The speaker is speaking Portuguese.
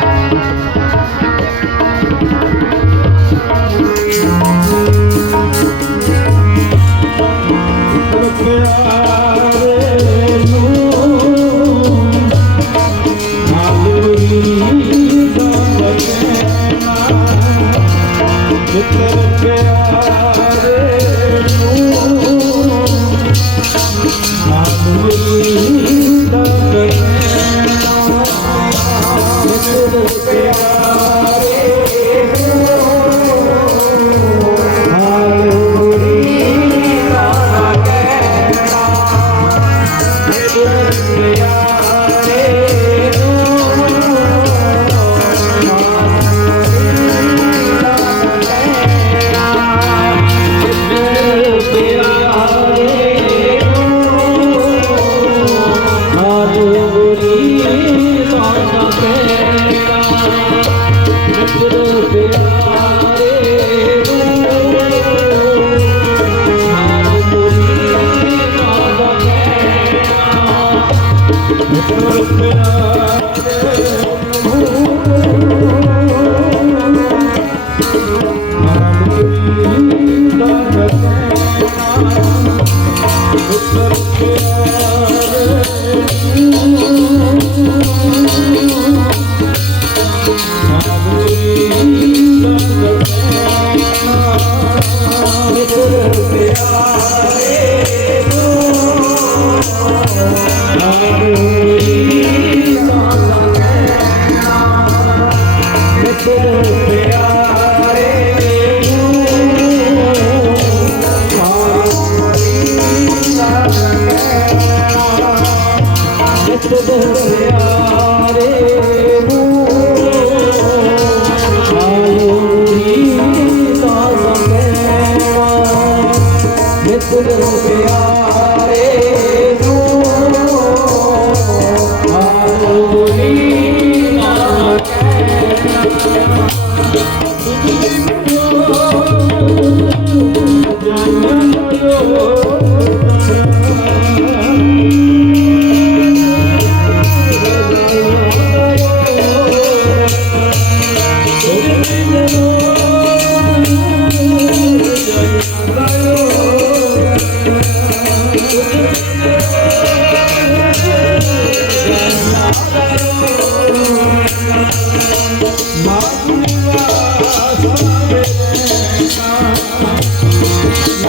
Música Thank